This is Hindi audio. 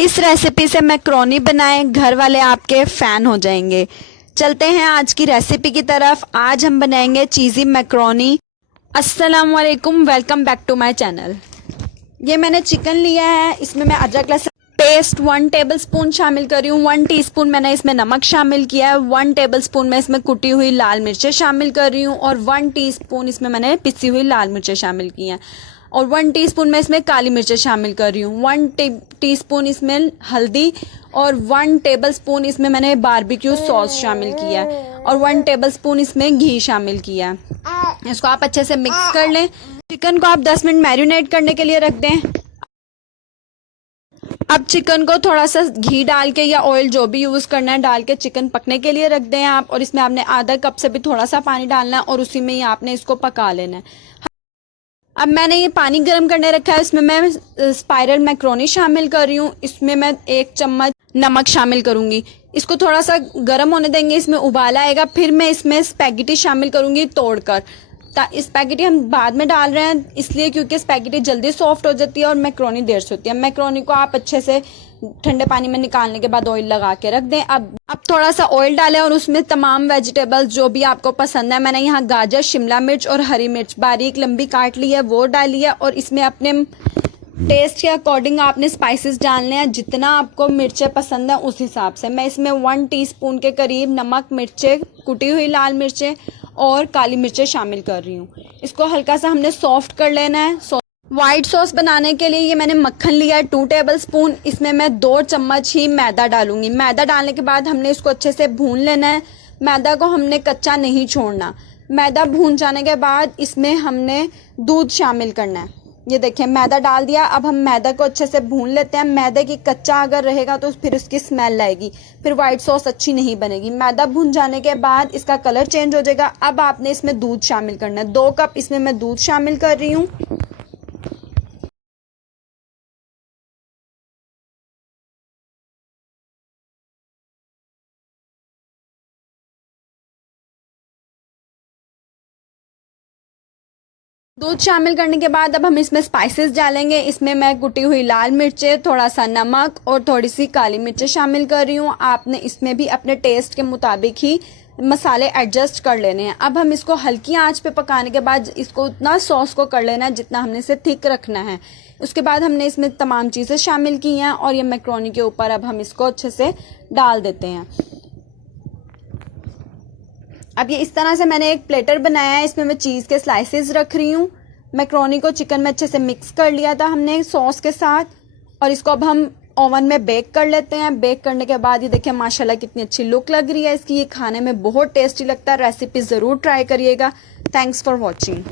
इस रेसिपी से मैक्रोनी बनाएं, घर वाले आपके फ़ैन हो जाएंगे। चलते हैं आज की रेसिपी की तरफ। आज हम बनाएंगे चीज़ी मैक्रोनी। अस्सलाम वालेकुम, welcome back to my channel. ये मैंने चिकन लिया है, इसमें मैं अदरक लहसुन पेस्ट 1 टेबलस्पून शामिल कर रही हूँ। 1 टीस्पून मैंने इसमें नमक शामिल किया है। 1 टेबलस्पून मैं इसमें कुटी हुई लाल मिर्चें शामिल कर रही हूँ और 1 टीस्पून इसमें मैंने पिसी हुई लाल मिर्चें शामिल की हैं और 1 टीस्पून मैं इसमें काली मिर्चें शामिल कर रही हूँ। 1 टीस्पून इसमें हल्दी और 1 टेबलस्पून इसमें मैंने बारबेक्यू सॉस शामिल किया है और 1 टेबलस्पून इसमें घी शामिल किया है। इसको आप अच्छे से मिक्स कर लें। चिकन को आप 10 मिनट मैरिनेट करने के लिए रख दें। अब चिकन को थोड़ा सा घी डाल के या ऑयल जो भी यूज़ करना है डाल के चिकन पकने के लिए रख दें आप। और इसमें आपने आधा कप से भी थोड़ा सा पानी डालना है और उसी में ही आपने इसको पका लेना है। अब मैंने ये पानी गर्म करने रखा है, इसमें मैं स्पाइरल मैक्रोनी शामिल कर रही हूँ। इसमें मैं 1 चम्मच नमक शामिल करूँगी। इसको थोड़ा सा गर्म होने देंगे, इसमें उबाल आएगा। फिर मैं इसमें स्पैगेटी शामिल करूँगी तोड़कर। स्पैगेटी हम बाद में डाल रहे हैं इसलिए क्योंकि स्पैगेटी जल्दी सॉफ्ट हो जाती है और मैक्रोनी देर से होती है। मैक्रोनी को आप अच्छे से ठंडे पानी में निकालने के बाद ऑयल लगा के रख दें। अब थोड़ा सा ऑयल डालें और उसमें तमाम वेजिटेबल्स जो भी आपको पसंद है, मैंने यहाँ गाजर, शिमला मिर्च और हरी मिर्च बारीक लंबी काट ली है, वो डाली है। और इसमें अपने टेस्ट के अकॉर्डिंग आपने स्पाइसेस डालने हैं, जितना आपको मिर्चें पसंद है उस हिसाब से। मैं इसमें 1 टीस्पून के करीब नमक, मिर्चें, कुटी हुई लाल मिर्चें और काली मिर्चें शामिल कर रही हूँ। इसको हल्का सा हमने सॉफ्ट कर लेना है। व्हाइट सॉस बनाने के लिए ये मैंने मक्खन लिया है 2 टेबलस्पून। इसमें मैं 2 चम्मच ही मैदा डालूंगी। मैदा डालने के बाद हमने इसको अच्छे से भून लेना है। मैदा को हमने कच्चा नहीं छोड़ना। मैदा भून जाने के बाद इसमें हमने दूध शामिल करना है। ये देखें, मैदा डाल दिया। अब हम मैदा को अच्छे से भून लेते हैं। मैदे की कच्चा अगर रहेगा तो फिर उसकी स्मेल आएगी, फिर व्हाइट सॉस अच्छी नहीं बनेगी। मैदा भून जाने के बाद इसका कलर चेंज हो जाएगा। अब आपने इसमें दूध शामिल करना है। 2 कप इसमें मैं दूध शामिल कर रही हूँ। दूध शामिल करने के बाद अब हम इसमें स्पाइसेस डालेंगे। इसमें मैं कुटी हुई लाल मिर्चें, थोड़ा सा नमक और थोड़ी सी काली मिर्चें शामिल कर रही हूँ। आपने इसमें भी अपने टेस्ट के मुताबिक ही मसाले एडजस्ट कर लेने हैं। अब हम इसको हल्की आंच पे पकाने के बाद इसको उतना सॉस को कर लेना है जितना हमने इसे थिक रखना है। उसके बाद हमने इसमें तमाम चीज़ें शामिल की हैं और ये मैक्रोनी के ऊपर अब हम इसको अच्छे से डाल देते हैं। अब ये इस तरह से मैंने एक प्लेटर बनाया है, इसमें मैं चीज़ के स्लाइसेस रख रही हूँ। मैक्रोनी को चिकन में अच्छे से मिक्स कर लिया था हमने सॉस के साथ और इसको अब हम ओवन में बेक कर लेते हैं। बेक करने के बाद ये देखिए माशाल्लाह कितनी अच्छी लुक लग रही है इसकी। ये खाने में बहुत टेस्टी लगता है। रेसिपी ज़रूर ट्राई करिएगा। Thanks for watching.